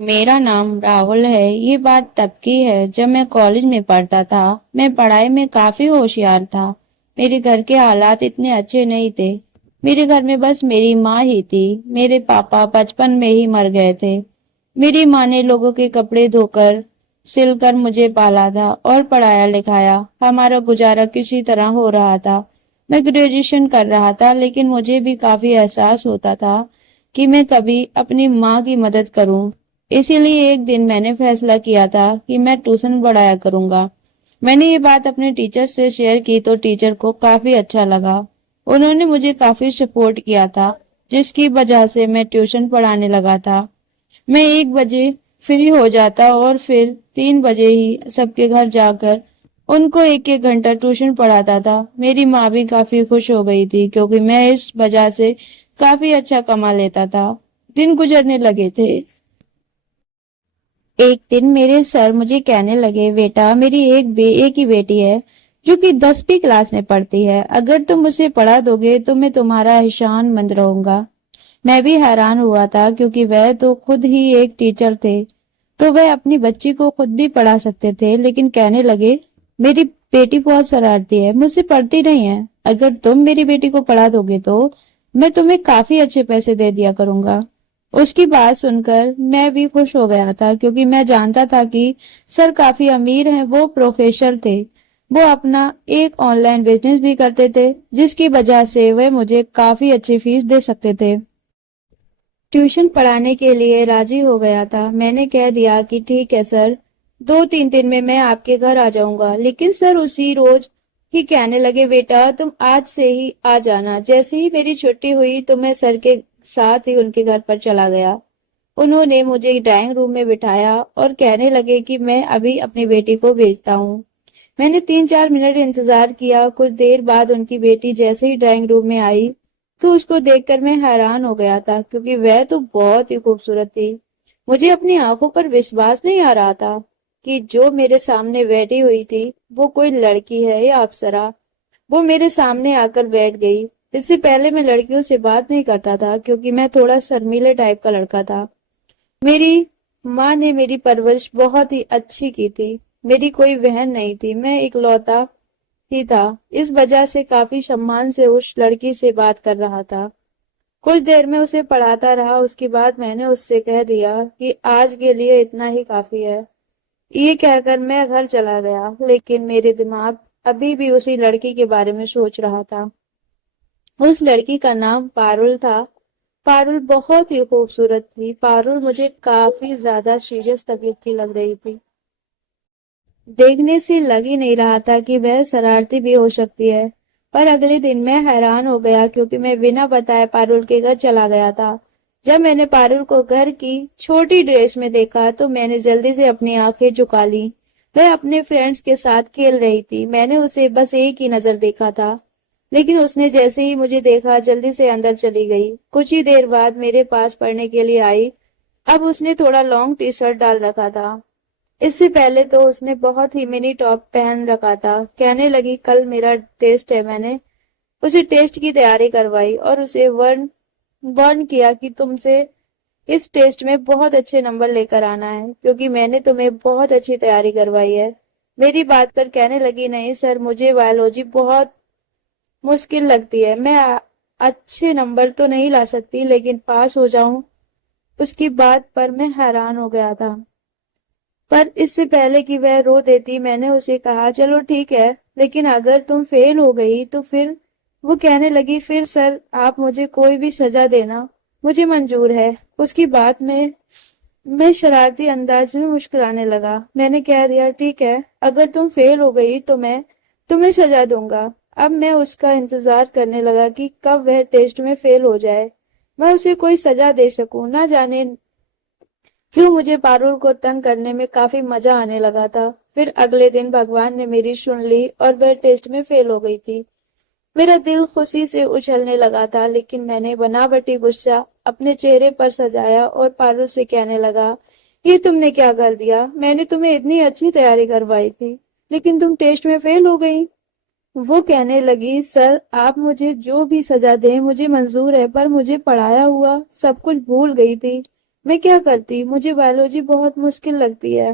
मेरा नाम राहुल है। ये बात तब की है जब मैं कॉलेज में पढ़ता था। मैं पढ़ाई में काफी होशियार था। मेरे घर के हालात इतने अच्छे नहीं थे। मेरे घर में बस मेरी माँ ही थी। मेरे पापा बचपन में ही मर गए थे। मेरी माँ ने लोगों के कपड़े धोकर सिलकर मुझे पाला था और पढ़ाया लिखाया। हमारा गुजारा किसी तरह हो रहा था। मैं ग्रेजुएशन कर रहा था, लेकिन मुझे भी काफी एहसास होता था कि मैं कभी अपनी माँ की मदद करूं। इसीलिए एक दिन मैंने फैसला किया था कि मैं ट्यूशन पढ़ाया करूंगा। मैंने ये बात अपने टीचर से शेयर की तो टीचर को काफी अच्छा लगा। उन्होंने मुझे काफी सपोर्ट किया था, जिसकी वजह से मैं ट्यूशन पढ़ाने लगा था। मैं 1 बजे फ्री हो जाता और फिर 3 बजे ही सबके घर जाकर उनको 1 1 घंटा ट्यूशन पढ़ाता था। मेरी माँ भी काफी खुश हो गई थी, क्योंकि मैं इस वजह से काफी अच्छा कमा लेता था। दिन गुजरने लगे थे। एक दिन मेरे सर मुझे कहने लगे, बेटा, मेरी एक ही बेटी है जो कि 10वीं क्लास में पढ़ती है। अगर तुम उसे पढ़ा दोगे तो मैं तुम्हारा एहसान मंद रहूंगा। मैं भी हैरान हुआ था, क्योंकि वह तो खुद ही एक टीचर थे, तो वह अपनी बच्ची को खुद भी पढ़ा सकते थे। लेकिन कहने लगे, मेरी बेटी बहुत शरारती है, मुझसे पढ़ती नहीं है। अगर तुम मेरी बेटी को पढ़ा दोगे तो मैं तुम्हें काफी अच्छे पैसे दे दिया करूंगा। उसकी बात सुनकर मैं भी खुश हो गया था, क्योंकि मैं जानता था कि सर काफी अमीर हैं। वो प्रोफेसर थे। वो अपना एक ऑनलाइन बिजनेस भी करते थे, जिसकी वजह से वे मुझे काफी अच्छी फीस दे सकते थे। ट्यूशन पढ़ाने के लिए राजी हो गया था। मैंने कह दिया कि ठीक है सर, 2 3 दिन में मैं आपके घर आ जाऊंगा। लेकिन सर उसी रोज ही कहने लगे, बेटा, तुम आज से ही आ जाना। जैसे ही मेरी छुट्टी हुई तो मैं सर के साथ ही उनके घर पर चला गया। उन्होंने मुझे ड्राइंग रूम में बिठाया और कहने लगे कि मैं अभी अपनी बेटी को भेजता हूँ। मैंने 3 4 मिनट इंतजार किया। कुछ देर बाद उनकी बेटी जैसे ही ड्राइंग रूम में आई तो उसको देखकर मैं हैरान हो गया था, क्योंकि वह तो बहुत ही खूबसूरत थी। मुझे अपनी आंखों पर विश्वास नहीं आ रहा था कि जो मेरे सामने बैठी हुई थी वो कोई लड़की है या अप्सरा। वो मेरे सामने आकर बैठ गई। इससे पहले मैं लड़कियों से बात नहीं करता था, क्योंकि मैं थोड़ा शर्मीले टाइप का लड़का था। मेरी माँ ने मेरी परवरिश बहुत ही अच्छी की थी। मेरी कोई बहन नहीं थी, मैं इकलौता ही था। इस वजह से काफी सम्मान से उस लड़की से बात कर रहा था। कुछ देर में उसे पढ़ाता रहा। उसके बाद मैंने उससे कह दिया कि आज के लिए इतना ही काफी है। ये कहकर मैं घर चला गया, लेकिन मेरे दिमाग अभी भी उसी लड़की के बारे में सोच रहा था। उस लड़की का नाम पारुल था। पारुल बहुत ही खूबसूरत थी। पारुल मुझे काफी ज्यादा सीरियस तबीयत की लग रही थी। देखने से लग ही नहीं रहा था कि वह शरारती भी हो सकती है। पर अगले दिन मैं हैरान हो गया, क्योंकि मैं बिना बताए पारुल के घर चला गया था। जब मैंने पारुल को घर की छोटी ड्रेस में देखा तो मैंने जल्दी से अपनी आंखें झुका ली। वह अपने फ्रेंड्स के साथ खेल रही थी। मैंने उसे बस एक ही नजर देखा था, लेकिन उसने जैसे ही मुझे देखा जल्दी से अंदर चली गई। कुछ ही देर बाद मेरे पास पढ़ने के लिए आई। अब उसने थोड़ा लॉन्ग टी शर्ट डाल रखा था। इससे पहले तो उसने बहुत ही मिनी टॉप पहन रखा था। कहने लगी, कल मेरा टेस्ट है। मैंने उसे टेस्ट की तैयारी करवाई और उसे वर्न वार्न किया कि तुमसे इस टेस्ट में बहुत अच्छे नंबर लेकर आना है, क्योंकि मैंने तुम्हें बहुत अच्छी तैयारी करवाई है। मेरी बात पर कहने लगी, नहीं सर, मुझे बायोलॉजी बहुत मुश्किल लगती है। मैं अच्छे नंबर तो नहीं ला सकती, लेकिन पास हो जाऊं। उसकी बात पर मैं हैरान हो गया था। पर इससे पहले कि वह रो देती, मैंने उसे कहा, चलो ठीक है, लेकिन अगर तुम फेल हो गई तो फिर? वो कहने लगी, फिर सर आप मुझे कोई भी सजा देना, मुझे मंजूर है। उसकी बात में मैं शरारती अंदाज में मुस्कुराने लगा। मैंने कह दिया, ठीक है, अगर तुम फेल हो गई तो मैं तुम्हें सजा दूंगा। अब मैं उसका इंतजार करने लगा कि कब वह टेस्ट में फेल हो जाए, मैं उसे कोई सजा दे सकूं। ना जाने क्यों मुझे पारुल को तंग करने में काफी मजा आने लगा था। फिर अगले दिन भगवान ने मेरी सुन ली और वह टेस्ट में फेल हो गई थी। मेरा दिल खुशी से उछलने लगा था, लेकिन मैंने बनावटी गुस्सा अपने चेहरे पर सजाया और पारुल से कहने लगा, ये तुमने क्या कर दिया? मैंने तुम्हें इतनी अच्छी तैयारी करवाई थी, लेकिन तुम टेस्ट में फेल हो गई। वो कहने लगी, सर आप मुझे जो भी सजा दें मुझे मंजूर है, पर मुझे पढ़ाया हुआ सब कुछ भूल गई थी। मैं क्या करती, मुझे बायोलॉजी बहुत मुश्किल लगती है।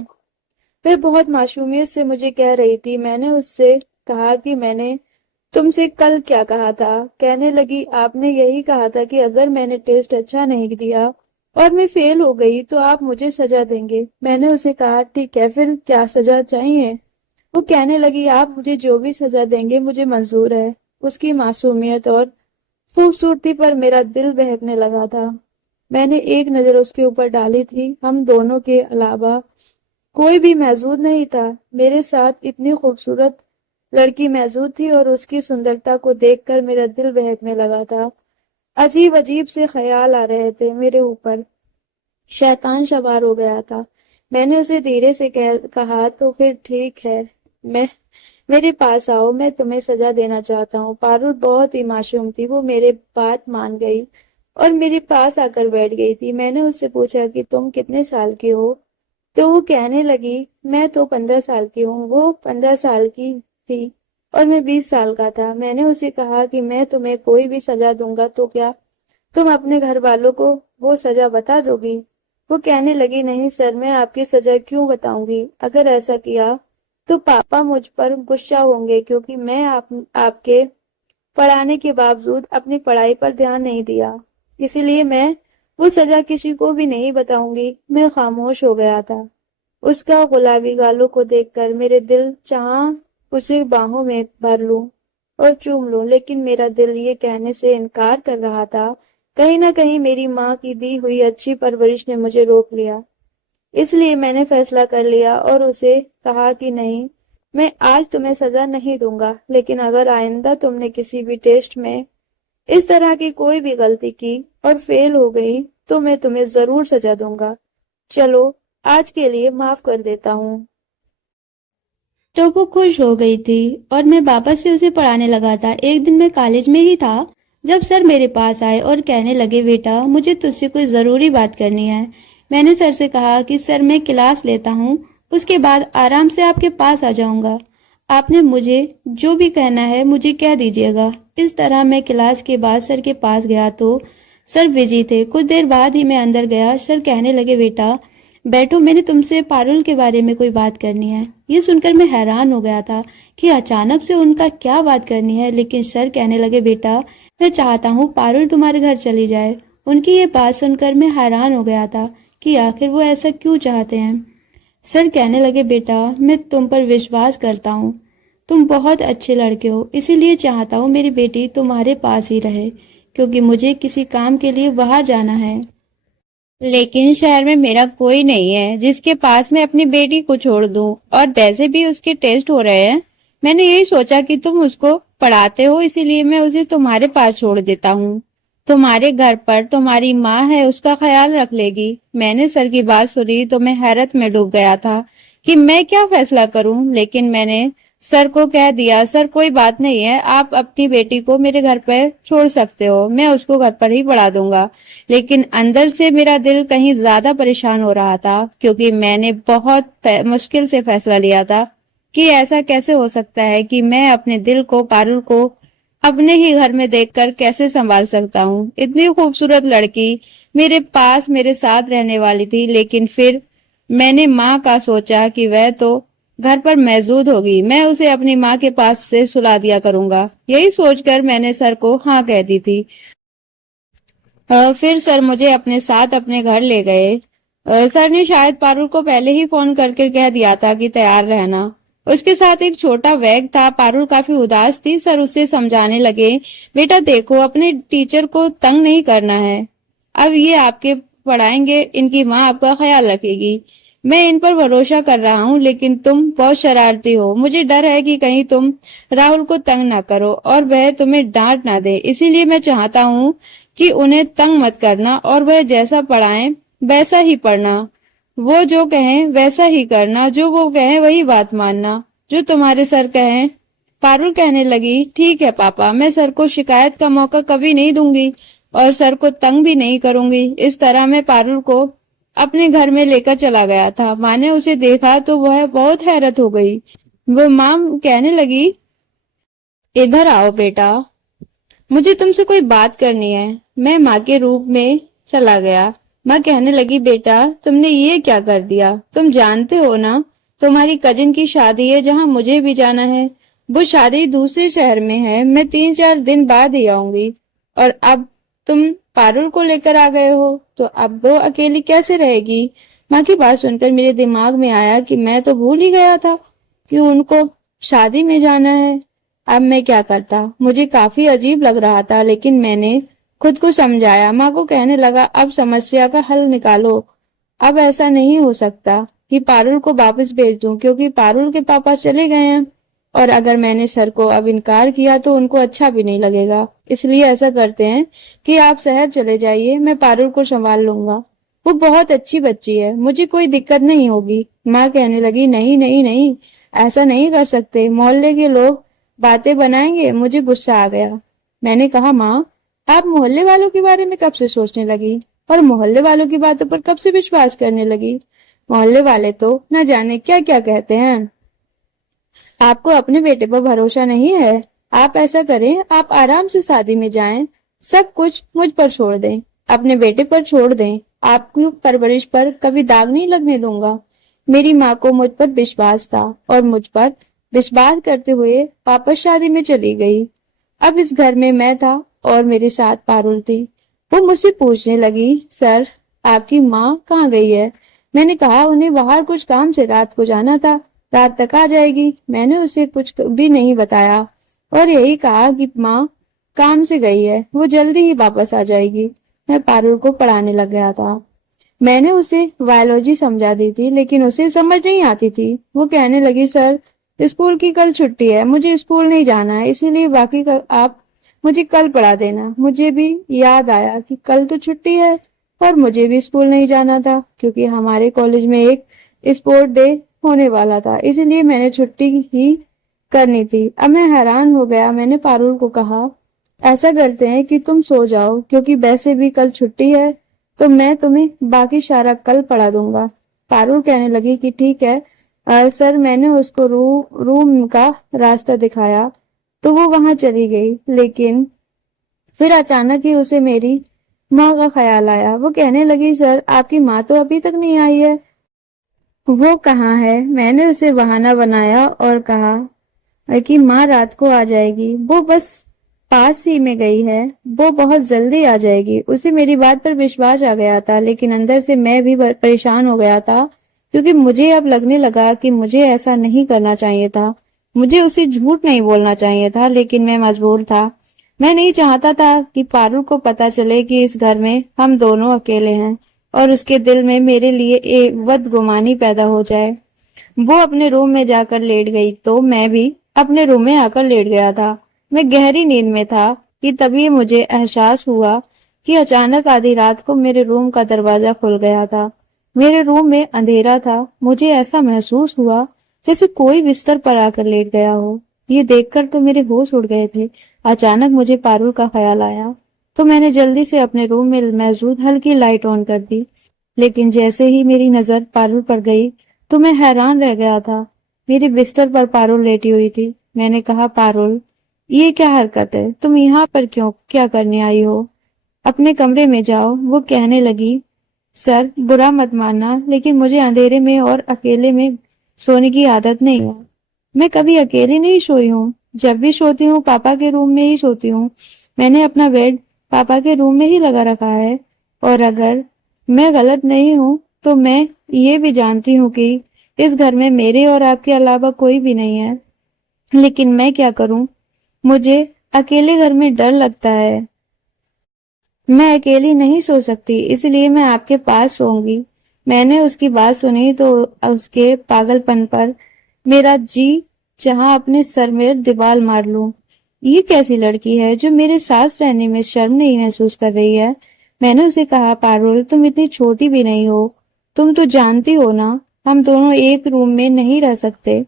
वह बहुत मासूमियत से मुझे कह रही थी। मैंने उससे कहा कि मैंने तुमसे कल क्या कहा था। कहने लगी, आपने यही कहा था कि अगर मैंने टेस्ट अच्छा नहीं दिया और मैं फेल हो गई तो आप मुझे सजा देंगे। मैंने उसे कहा, ठीक है, फिर क्या सजा चाहिए। वो कहने लगी, आप मुझे जो भी सजा देंगे मुझे मंजूर है। उसकी मासूमियत और खूबसूरती पर मेरा दिल बहकने लगा था। मैंने एक नजर उसके ऊपर डाली थी। हम दोनों के अलावा कोई भी मौजूद नहीं था। मेरे साथ इतनी खूबसूरत लड़की मौजूद थी और उसकी सुंदरता को देखकर मेरा दिल बहकने लगा था। अजीब अजीब से ख्याल आ रहे थे मेरे ऊपर। शैतान सवार हो गया था। मैंने उसे धीरे से कहा, तो फिर ठीक है, मैं मेरे पास आओ, मैं तुम्हें सजा देना चाहता हूँ। पारुल बहुत ही मासूम थी। वो मेरे बात मान गई और मेरे पास आकर बैठ गई थी। मैंने उससे पूछा कि तुम कितने साल की हो। तो वो कहने लगी, मैं तो 15 साल की हूँ। वो 15 साल की थी और मैं 20 साल का था। मैंने उसे कहा कि मैं तुम्हें कोई भी सजा दूंगा तो क्या तुम अपने घर वालों को वो सजा बता दोगी। वो कहने लगी, नहीं सर, मैं आपकी सजा क्यों बताऊंगी। अगर ऐसा किया तो पापा मुझ पर गुस्सा होंगे, क्योंकि मैं आपके पढ़ाने के बावजूद अपनी पढ़ाई पर ध्यान नहीं दिया। इसीलिए मैं वो सजा किसी को भी नहीं बताऊंगी। मैं खामोश हो गया था। उसका गुलाबी गालों को देखकर मेरे दिल चाहा उसे बाहों में भर लूं और चूम लूं, लेकिन मेरा दिल ये कहने से इनकार कर रहा था। कहीं ना कहीं मेरी माँ की दी हुई अच्छी परवरिश ने मुझे रोक लिया। इसलिए मैंने फैसला कर लिया और उसे कहा कि नहीं, मैं आज तुम्हें सजा नहीं दूंगा, लेकिन अगर आइंदा तुमने किसी भी टेस्ट में इस तरह की कोई भी गलती की और फेल हो गई तो मैं तुम्हें जरूर सजा दूंगा। चलो, आज के लिए माफ कर देता हूँ। तो वो खुश हो गई थी और मैं वापस से उसे पढ़ाने लगा था। एक दिन मैं कॉलेज में ही था जब सर मेरे पास आए और कहने लगे, बेटा मुझे तुझसे कोई ज़रूरी बात करनी है। मैंने सर से कहा कि सर मैं क्लास लेता हूँ, उसके बाद आराम से आपके पास आ जाऊंगा। आपने मुझे जो भी कहना है मुझे कह दीजिएगा। इस तरह मैं क्लास के बाद सर के पास गया तो सर बिजी थे। कुछ देर बाद ही मैं अंदर गया। सर कहने लगे, बेटा बैठो, मैंने तुमसे पारुल के बारे में कोई बात करनी है। ये सुनकर मैं हैरान हो गया था कि अचानक से उनका क्या बात करनी है, लेकिन सर कहने लगे, बेटा मैं चाहता हूँ पारुल तुम्हारे घर चली जाए। उनकी ये बात सुनकर मैं हैरान हो गया था कि आखिर वो ऐसा क्यों चाहते हैं। सर कहने लगे, बेटा मैं तुम पर विश्वास करता हूँ। तुम बहुत अच्छे लड़के हो, इसीलिए चाहता हूँ मेरी बेटी तुम्हारे पास ही रहे, क्योंकि मुझे किसी काम के लिए बाहर जाना है। लेकिन शहर में मेरा कोई नहीं है जिसके पास मैं अपनी बेटी को छोड़ दूं, और वैसे भी उसके टेस्ट हो रहे हैं। मैंने यही सोचा कि तुम उसको पढ़ाते हो, इसीलिए मैं उसे तुम्हारे पास छोड़ देता हूँ। तुम्हारे घर पर तुम्हारी माँ है, उसका ख्याल रख लेगी। मैंने सर की बात सुनी तो मैं हैरत में डूब गया था कि मैं क्या फैसला करूं, लेकिन मैंने सर को कह दिया, सर कोई बात नहीं है, आप अपनी बेटी को मेरे घर पर छोड़ सकते हो, मैं उसको घर पर ही पढ़ा दूंगा। लेकिन अंदर से मेरा दिल कहीं ज्यादा परेशान हो रहा था, क्योंकि मैंने बहुत मुश्किल से फैसला लिया था कि ऐसा कैसे हो सकता है कि मैं अपने दिल को, पारुल को अपने ही घर में देखकर कैसे संभाल सकता हूँ। इतनी खूबसूरत लड़की मेरे पास मेरे साथ रहने वाली थी, लेकिन फिर मैंने माँ का सोचा कि वह तो घर पर मौजूद होगी, मैं उसे अपनी माँ के पास से सुला दिया करूंगा। यही सोचकर मैंने सर को हाँ कह दी थी। फिर सर मुझे अपने साथ अपने घर ले गए। सर ने शायद पारुल को पहले ही फोन करके कह दिया था कि तैयार रहना। उसके साथ एक छोटा बैग था। पारुल काफी उदास थी। सर उसे समझाने लगे, बेटा देखो, अपने टीचर को तंग नहीं करना है। अब ये आपके पढ़ाएंगे, इनकी माँ आपका ख्याल रखेगी। मैं इन पर भरोसा कर रहा हूँ, लेकिन तुम बहुत शरारती हो। मुझे डर है कि कहीं तुम राहुल को तंग ना करो और वह तुम्हें डांट ना दे, इसीलिए मैं चाहता हूँ कि उन्हें तंग मत करना और वह जैसा पढ़ाएं वैसा ही पढ़ना। वो जो कहें वैसा ही करना, जो वो कहें वही बात मानना, जो तुम्हारे सर कहें। पारुल कहने लगी, ठीक है पापा, मैं सर को शिकायत का मौका कभी नहीं दूंगी और सर को तंग भी नहीं करूंगी। इस तरह मैं पारुल को अपने घर में लेकर चला गया था। माँ ने उसे देखा तो वह बहुत हैरत हो गई। वो माँ कहने लगी, इधर आओ बेटा, मुझे तुमसे कोई बात करनी है। मैं माँ के रूप में चला गया। माँ कहने लगी, बेटा तुमने ये क्या कर दिया? तुम जानते हो ना तुम्हारी कजिन की शादी है जहाँ मुझे भी जाना है। वो शादी दूसरे शहर में है, मैं 3-4 दिन बाद ही आऊंगी। और अब तुम पारुल को लेकर आ गए हो तो अब वो अकेली कैसे रहेगी? माँ की बात सुनकर मेरे दिमाग में आया कि मैं तो भूल ही गया था कि उनको शादी में जाना है। अब मैं क्या करता? मुझे काफी अजीब लग रहा था, लेकिन मैंने खुद को समझाया। माँ को कहने लगा, अब समस्या का हल निकालो। अब ऐसा नहीं हो सकता कि पारुल को वापस भेज दूं, क्योंकि पारुल के पापा चले गए हैं और अगर मैंने सर को अब इनकार किया तो उनको अच्छा भी नहीं लगेगा। इसलिए ऐसा करते हैं कि आप शहर चले जाइए, मैं पारुल को संभाल लूंगा। वो बहुत अच्छी बच्ची है, मुझे कोई दिक्कत नहीं होगी। माँ कहने लगी, नहीं नहीं नहीं, ऐसा नहीं कर सकते, मोहल्ले के लोग बातें बनाएंगे। मुझे गुस्सा आ गया। मैंने कहा, माँ आप मोहल्ले वालों के बारे में कब से सोचने लगी और मोहल्ले वालों की बातों पर कब से विश्वास करने लगी? मोहल्ले वाले तो न जाने क्या क्या कहते हैं। आपको अपने बेटे पर भरोसा नहीं है? आप ऐसा करें, आप आराम से शादी में जाएं, सब कुछ मुझ पर छोड़ दें, अपने बेटे पर छोड़ दें। आपकी परवरिश पर कभी दाग नहीं लगने दूंगा। मेरी माँ को मुझ पर विश्वास था और मुझ पर विश्वास करते हुए वापस शादी में चली गई। अब इस घर में मैं था और मेरे साथ पारुल थी। वो मुझसे पूछने लगी, सर आपकी माँ कहाँ गई है? मैंने कहा, उन्हें बाहर कुछ काम से रात को जाना था, रात तक आ जाएगी। मैंने उसे कुछ भी नहीं बताया और यही कहा कि माँ काम से गई है, वो जल्दी ही वापस आ जाएगी। मैं पारुल को पढ़ाने लग गया था। मैंने उसे बायोलॉजी समझा दी थी, लेकिन उसे समझ नहीं आती थी। वो कहने लगी, सर स्कूल की कल छुट्टी है, मुझे स्कूल नहीं जाना है, इसीलिए बाकी का आप मुझे कल पढ़ा देना। मुझे भी याद आया कि कल तो छुट्टी है और मुझे भी स्कूल नहीं जाना था, क्योंकि हमारे कॉलेज में एक स्पोर्ट डे होने वाला था, इसलिए मैंने छुट्टी ही करनी थी। अब मैं हैरान हो गया। मैंने पारुल को कहा, ऐसा करते हैं कि तुम सो जाओ, क्योंकि वैसे भी कल छुट्टी है, तो मैं तुम्हें बाकी सारा कल पढ़ा दूंगा। पारुल कहने लगी कि ठीक है सर। मैंने उसको रूम का रास्ता दिखाया तो वो वहां चली गई, लेकिन फिर अचानक ही उसे मेरी माँ का ख्याल आया। वो कहने लगी, सर आपकी माँ तो अभी तक नहीं आई है, वो कहाँ है? मैंने उसे बहाना बनाया और कहा कि माँ रात को आ जाएगी, वो बस पास ही में गई है, वो बहुत जल्दी आ जाएगी। उसे मेरी बात पर विश्वास आ गया था, लेकिन अंदर से मैं भी परेशान हो गया था, क्योंकि मुझे अब लगने लगा कि मुझे ऐसा नहीं करना चाहिए था। मुझे उसे झूठ नहीं बोलना चाहिए था, लेकिन मैं मजबूर था। मैं नहीं चाहता था कि पारुल को पता चले कि इस घर में हम दोनों अकेले हैं और उसके दिल में मेरे लिए एक बदगुमानी पैदा हो जाए। वो अपने रूम में जाकर लेट गई तो मैं भी अपने रूम में आकर लेट गया था। मैं गहरी नींद में था कि तभी मुझे एहसास हुआ कि अचानक आधी रात को मेरे रूम का दरवाजा खुल गया था। मेरे रूम में अंधेरा था। मुझे ऐसा महसूस हुआ जैसे कोई बिस्तर पर आकर लेट गया हो। ये देखकर तो मेरे होश उड़ गए थे। अचानक मुझे पारुल का ख्याल आया तो मैंने जल्दी से अपने रूम में मौजूद हल्की लाइट ऑन कर दी, लेकिन जैसे ही मेरी नजर पारुल पर गई तो मैं हैरान रह गया था। मेरे बिस्तर पर पारुल लेटी हुई थी। मैंने कहा, पारुल ये क्या हरकत है? तुम यहाँ पर क्यों, क्या करने आई हो? अपने कमरे में जाओ। वो कहने लगी, सर बुरा मत मानना, लेकिन मुझे अंधेरे में और अकेले में सोने की आदत नहीं है। मैं कभी अकेली नहीं सोई हूँ। जब भी सोती हूँ पापा के रूम में ही सोती हूँ। मैंने अपना बेड पापा के रूम में ही लगा रखा है। और अगर मैं गलत नहीं हूँ तो मैं ये भी जानती हूँ कि इस घर में मेरे और आपके अलावा कोई भी नहीं है। लेकिन मैं क्या करूँ? मुझे अकेले घर में डर लगता है। मैं अकेली नहीं सो सकती, इसलिए मैं आपके पास सोऊंगी। मैंने उसकी बात सुनी तो उसके पागलपन पर मेरा जी जहां अपने सर में दीवार मार लूं। ये कैसी लड़की है जो मेरे साथ रहने में शर्म नहीं महसूस कर रही है? मैंने उसे कहा, पारुल तुम इतनी छोटी भी नहीं हो, तुम तो जानती हो ना हम दोनों एक रूम में नहीं रह सकते।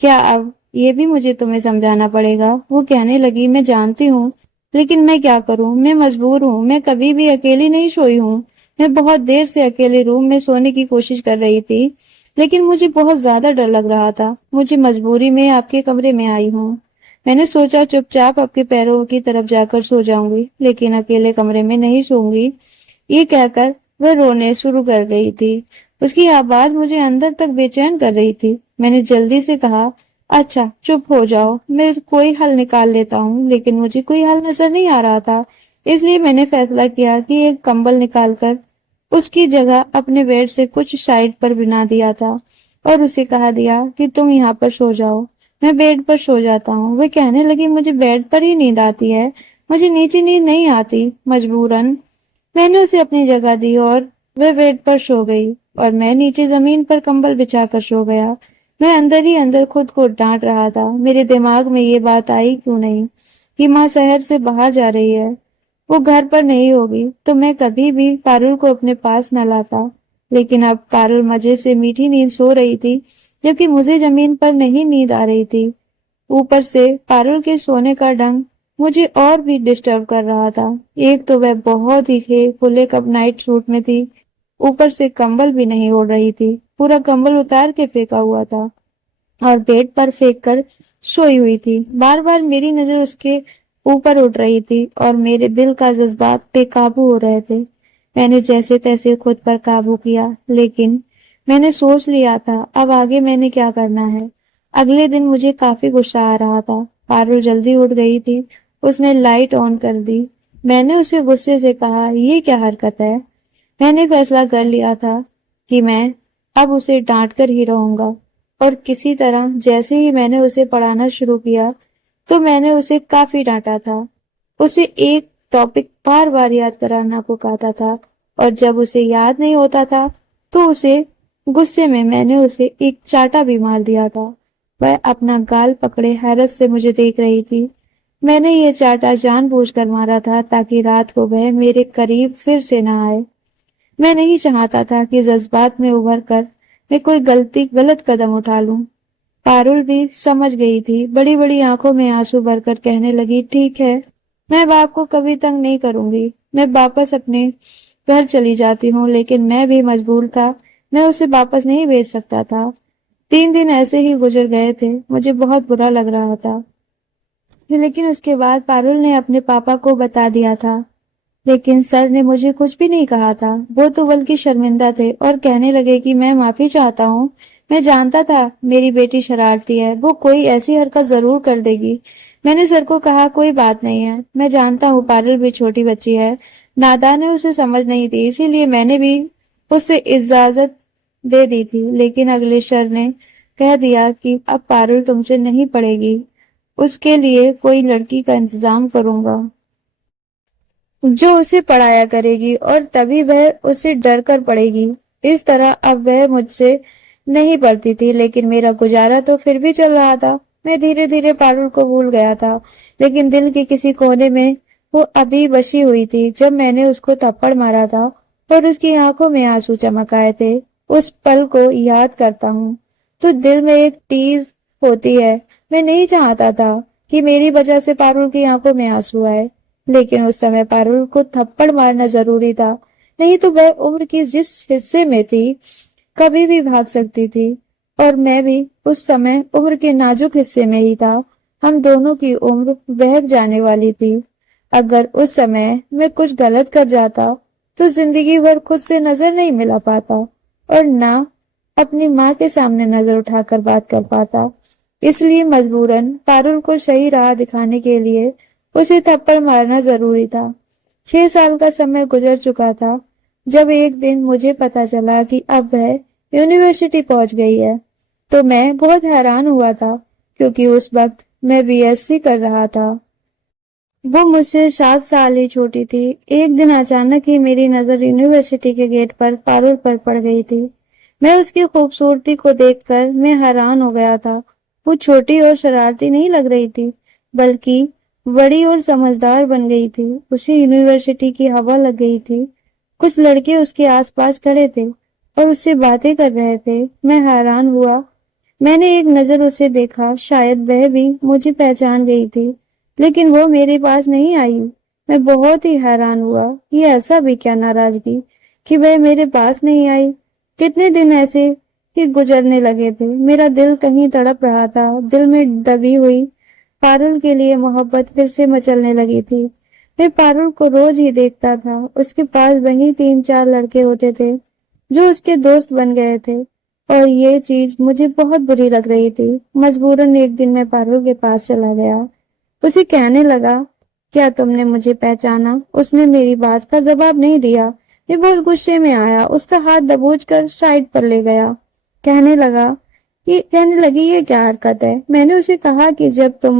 क्या अब ये भी मुझे तुम्हें समझाना पड़ेगा? वो कहने लगी, मैं जानती हूँ, लेकिन मैं क्या करूं? मैं मजबूर हूँ। मैं कभी भी अकेली नहीं सोई हूँ। मैं बहुत देर से अकेले रूम में सोने की कोशिश कर रही थी, लेकिन मुझे बहुत ज्यादा डर लग रहा था। मुझे मजबूरी में आपके कमरे में आई हूँ। मैंने सोचा चुपचाप आपके पैरों की तरफ जाकर सो जाऊंगी, लेकिन अकेले कमरे में नहीं सोऊंगी। ये कहकर वह रोने शुरू कर गई थी। उसकी आवाज मुझे अंदर तक बेचैन कर रही थी। मैंने जल्दी से कहा, अच्छा चुप हो जाओ, मैं कोई हल निकाल लेता हूँ। लेकिन मुझे कोई हल नजर नहीं आ रहा था। इसलिए मैंने फैसला किया कि एक कंबल निकालकर उसकी जगह अपने बेड से कुछ साइड पर बिना दिया था और उसे कहा दिया कि तुम यहाँ पर सो जाओ, मैं बेड पर सो जाता हूँ। वह कहने लगी, मुझे बेड पर ही नींद आती है, मुझे नीचे नींद नहीं आती। मजबूरन मैंने उसे अपनी जगह दी और वह बेड पर सो गई और मैं नीचे जमीन पर कंबल बिछाकर सो गया। मैं अंदर ही अंदर खुद को डांट रहा था। मेरे दिमाग में ये बात आई क्यों नहीं कि माँ शहर से बाहर जा रही है, वो घर पर नहीं होगी, तो मैं कभी भी पारुल को अपने पास न लाता। लेकिन अब पारुल मजे से मीठी नींद सो रही थी, जबकि मुझे जमीन पर नहीं नींद आ रही थी। ऊपर से पारुल के सोने का ढंग मुझे और भी डिस्टर्ब कर रहा था। एक तो वह बहुत ही खुले कप नाइट सूट में थी, ऊपर से कंबल भी नहीं ओढ़ रही थी, पूरा कंबल उतार के फेंका हुआ था और बेड पर फेंक कर सोई हुई थी। बार बार मेरी नजर उसके ऊपर उठ रही थी और मेरे दिल का जज्बात बेकाबू हो रहे थे। मैंने जैसे तैसे खुद पर काबू किया, लेकिन मैंने सोच लिया था अब आगे मैंने क्या करना है। अगले दिन मुझे काफी गुस्सा आ रहा था। पारुल जल्दी उठ गई थी, उसने लाइट ऑन कर दी। मैंने उसे गुस्से से कहा, ये क्या हरकत है। मैंने फैसला कर लिया था कि मैं अब उसे डांट कर ही रहूंगा। और किसी तरह जैसे ही मैंने उसे पढ़ाना शुरू किया तो मैंने उसे काफी डांटा था। उसे एक टॉपिक बार बार याद कराना को कहता था और जब उसे याद नहीं होता था तो उसे गुस्से में मैंने उसे एक चाटा भी मार दिया था। वह अपना गाल पकड़े हैरत से मुझे देख रही थी। मैंने ये चाटा जानबूझकर मारा था ताकि रात को वह मेरे करीब फिर से ना आए। मैं नहीं चाहता था कि जज्बात में उभर कर मैं कोई गलत कदम उठा लूं। पारुल भी समझ गई थी। बड़ी बड़ी आंखों में आंसू भरकर कहने लगी, ठीक है, मैं बाप को कभी तंग नहीं करूंगी, मैं वापस अपने घर चली जाती हूँ। लेकिन मैं भी मजबूर था, मैं उसे वापस नहीं भेज सकता था। 3 दिन ऐसे ही गुजर गए थे। मुझे बहुत बुरा लग रहा था, लेकिन उसके बाद पारुल ने अपने पापा को बता दिया था। लेकिन सर ने मुझे कुछ भी नहीं कहा था। वो तो बल्कि शर्मिंदा थे और कहने लगे कि मैं माफी चाहता हूँ। मैं जानता था मेरी बेटी शरारती है, वो कोई ऐसी हरकत जरूर कर देगी। मैंने सर को कहा, कोई बात नहीं है, मैं जानता हूँ पारुल भी छोटी बच्ची है, नादान है, उसे समझ नहीं थी, इसीलिए मैंने भी उसे इजाजत दे दी थी। लेकिन अगले सर ने कह दिया कि अब पारुल तुमसे नहीं पढ़ेगी, उसके लिए कोई लड़की का इंतजाम करूंगा जो उसे पढ़ाया करेगी और तभी वह उसे डर कर पढ़ेगी। इस तरह अब वह मुझसे नहीं पढ़ती थी, लेकिन मेरा गुजारा तो फिर भी चल रहा था। मैं धीरे धीरे पारुल को भूल गया था, लेकिन दिल के किसी कोने में वो अभी बसी हुई थी। जब मैंने उसको थप्पड़ मारा था और उसकी आंखों में आंसू चमक आए थे, उस पल को याद करता हूँ तो दिल में एक टीज होती है। मैं नहीं चाहता था कि मेरी वजह से पारुल की आंखों में आंसू आए, लेकिन उस समय पारुल को थप्पड़ मारना जरूरी था, नहीं तो वह उम्र की जिस हिस्से में थी कभी भी भाग सकती थी और मैं भी उस समय उम्र के नाजुक हिस्से में ही था। हम दोनों की उम्र बहक जाने वाली थी। अगर उस समय मैं कुछ गलत कर जाता तो जिंदगी भर खुद से नजर नहीं मिला पाता और ना अपनी माँ के सामने नजर उठाकर बात कर पाता। इसलिए मजबूरन पारुल को सही राह दिखाने के लिए उसे थप्पड़ मारना जरूरी था। 6 साल का समय गुजर चुका था जब एक दिन मुझे पता चला कि अब वह यूनिवर्सिटी पहुंच गई है, तो मैं बहुत हैरान हुआ था क्योंकि उस वक्त मैं बीएससी कर रहा था। वो मुझसे 7 साल ही छोटी थी। एक दिन अचानक ही मेरी नजर यूनिवर्सिटी के गेट पर पारुल पर पड़ गई थी। मैं उसकी खूबसूरती को देखकर मैं हैरान हो गया था। वो छोटी और शरारती नहीं लग रही थी, बल्कि बड़ी और समझदार बन गई थी। उसे यूनिवर्सिटी की हवा लग गई थी। कुछ लड़के उसके आसपास खड़े थे और उससे बातें कर रहे थे। मैं हैरान हुआ। मैंने एक नजर उसे देखा, शायद वह भी मुझे पहचान गई थी, लेकिन वो मेरे पास नहीं आई। मैं बहुत ही हैरान हुआ। ये ऐसा भी क्या नाराजगी कि वह मेरे पास नहीं आई। कितने दिन ऐसे ही गुजरने लगे थे। मेरा दिल कहीं तड़प रहा था। दिल में दबी हुई पारुल के लिए मोहब्बत फिर से मचलने लगी थी। मैं पारुल को रोज ही देखता था। उसके पास वही 3-4 लड़के होते थे जो उसके दोस्त बन गए थे और ये चीज मुझे बहुत बुरी लग रही थी। मजबूरन एक दिन मैं पारुल के पास चला गया। उसे कहने लगा, क्या तुमने मुझे पहचाना? उसने मेरी बात का जवाब नहीं दिया। मैं बहुत गुस्से में आया, उसका हाथ दबोचकर साइड पर ले गया। कहने लगी ये क्या हरकत है? मैंने उसे कहा कि जब तुम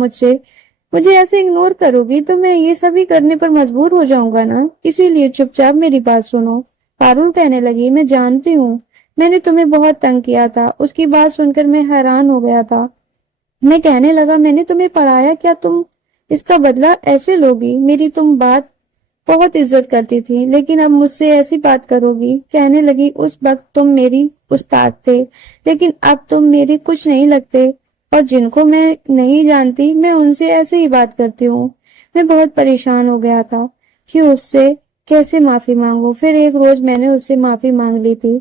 मुझे ऐसे इग्नोर करोगी तो मैं ये सभी करने पर मजबूर हो जाऊंगा ना, इसीलिए चुपचाप मेरी बात सुनो। पारुल कहने लगी, मैं जानती हूँ मैंने तुम्हें बहुत तंग किया था। उसकी बात सुनकर मैं हैरान हो गया था। मैं कहने लगा, मैंने तुम्हें पढ़ाया, क्या तुम इसका बदला ऐसे लोगी? मेरी तुम बात बहुत इज्जत करती थी, लेकिन अब मुझसे ऐसी बात करोगी? कहने लगी, उस वक्त तुम मेरी उस्ताद थे, लेकिन अब तुम मेरे कुछ नहीं लगते और जिनको मैं नहीं जानती मैं उनसे ऐसे ही बात करती हूँ। मैं बहुत परेशान हो गया था कि उससे कैसे माफी मांगू। फिर एक रोज मैंने उससे माफी मांग ली थी।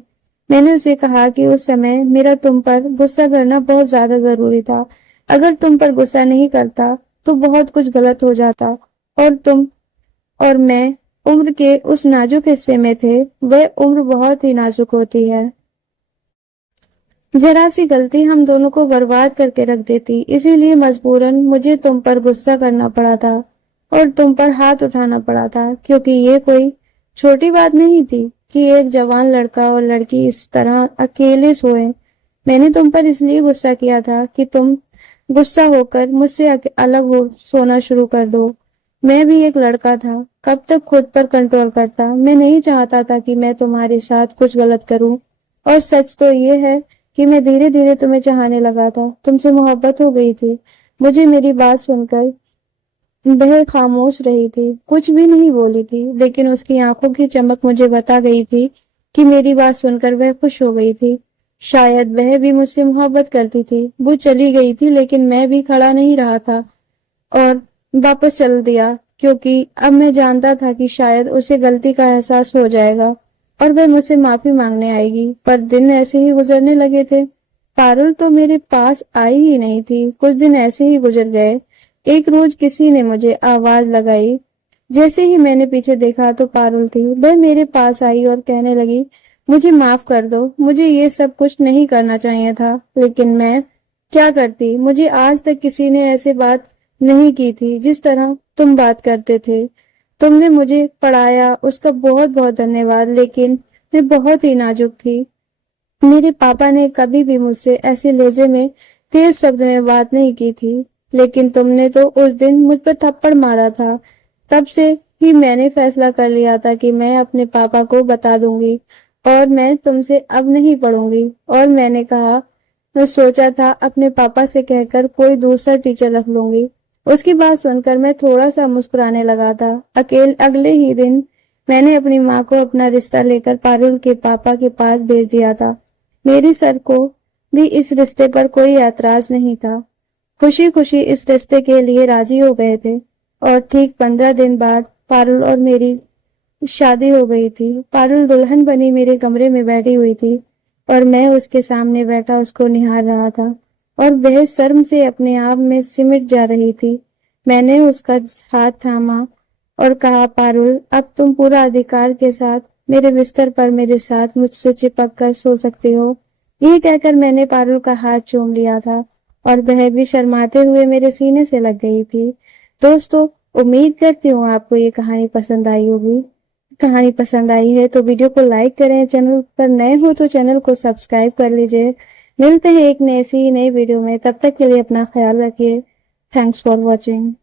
मैंने उसे कहा कि उस समय मेरा तुम पर गुस्सा करना बहुत ज्यादा जरूरी था। अगर तुम पर गुस्सा नहीं करता तो बहुत कुछ गलत हो जाता और तुम और मैं उम्र के उस नाजुक हिस्से में थे। वह उम्र बहुत ही नाजुक होती है। जरा सी गलती हम दोनों को बर्बाद करके रख देती। इसीलिए मजबूरन मुझे तुम पर गुस्सा करना पड़ा था और तुम पर हाथ उठाना पड़ा था, क्योंकि ये कोई छोटी बात नहीं थी कि एक जवान लड़का और लड़की इस तरह अकेले सोए। मैंने तुम पर इसलिए गुस्सा किया था कि तुम गुस्सा होकर मुझसे अलग हो सोना शुरू कर दो। मैं भी एक लड़का था, कब तक खुद पर कंट्रोल करता? मैं नहीं चाहता था कि मैं तुम्हारे साथ कुछ गलत करूं। और सच तो ये है कि मैं धीरे धीरे तुम्हें चाहने लगा था, तुमसे मोहब्बत हो गई थी। मुझे मेरी बात सुनकर वह खामोश रही थी, कुछ भी नहीं बोली थी, लेकिन उसकी आंखों की चमक मुझे बता गई थी कि मेरी बात सुनकर वह खुश हो गई थी। शायद वह भी मुझसे मोहब्बत करती थी। वो चली गई थी, लेकिन मैं भी खड़ा नहीं रहा था और वापस चल दिया, क्योंकि अब मैं जानता था कि शायद उसे गलती का एहसास हो जाएगा और वह मुझसे माफी मांगने आएगी। पर दिन ऐसे ही गुजरने लगे थे। पारुल तो मेरे पास आई ही नहीं थी। कुछ दिन ऐसे ही गुजर गए। एक रोज किसी ने मुझे आवाज लगाई। जैसे ही मैंने पीछे देखा तो पारुल थी। वह मेरे पास आई और कहने लगी, मुझे माफ कर दो, मुझे ये सब कुछ नहीं करना चाहिए था, लेकिन मैं क्या करती? मुझे आज तक किसी ने ऐसे बात नहीं की थी जिस तरह तुम बात करते थे। तुमने मुझे पढ़ाया, उसका बहुत बहुत धन्यवाद, लेकिन मैं बहुत ही नाजुक थी। मेरे पापा ने कभी भी मुझसे ऐसे लहजे में तेज शब्द में बात नहीं की थी, लेकिन तुमने तो उस दिन मुझ पर थप्पड़ मारा था। तब से ही मैंने फैसला कर लिया था कि मैं अपने पापा को बता दूंगी और मैं तुमसे अब नहीं पढ़ूंगी। और मैंने कहा, मैं सोचा था अपने पापा से कहकर कोई दूसरा टीचर रख लूंगी। उसकी बात सुनकर मैं थोड़ा सा मुस्कुराने लगा था। अगले ही दिन मैंने अपनी माँ को अपना रिश्ता लेकर पारुल के पापा के पास भेज दिया था। मेरी सर को भी इस रिश्ते पर कोई ऐतराज नहीं था। खुशी खुशी इस रिश्ते के लिए राजी हो गए थे और ठीक 15 दिन बाद पारुल और मेरी शादी हो गई थी। पारुल दुल्हन बनी मेरे कमरे में बैठी हुई थी और मैं उसके सामने बैठा उसको निहार रहा था और वह शर्म से अपने आप में सिमट जा रही थी। मैंने उसका हाथ थामा और कहा, पारुल, अब तुम पूरा अधिकार के साथ मेरे बिस्तर पर मेरे साथ मुझसे चिपक कर सो सकती हो। ये कहकर मैंने पारुल का हाथ चूम लिया था और वह भी शर्माते हुए मेरे सीने से लग गई थी। दोस्तों, उम्मीद करती हूँ आपको ये कहानी पसंद आई होगी। कहानी पसंद आई है तो वीडियो को लाइक करें, चैनल पर नए हो तो चैनल को सब्सक्राइब कर लीजिए। मिलते हैं एक नई वीडियो में, तब तक के लिए अपना ख्याल रखिए। Thanks for watching.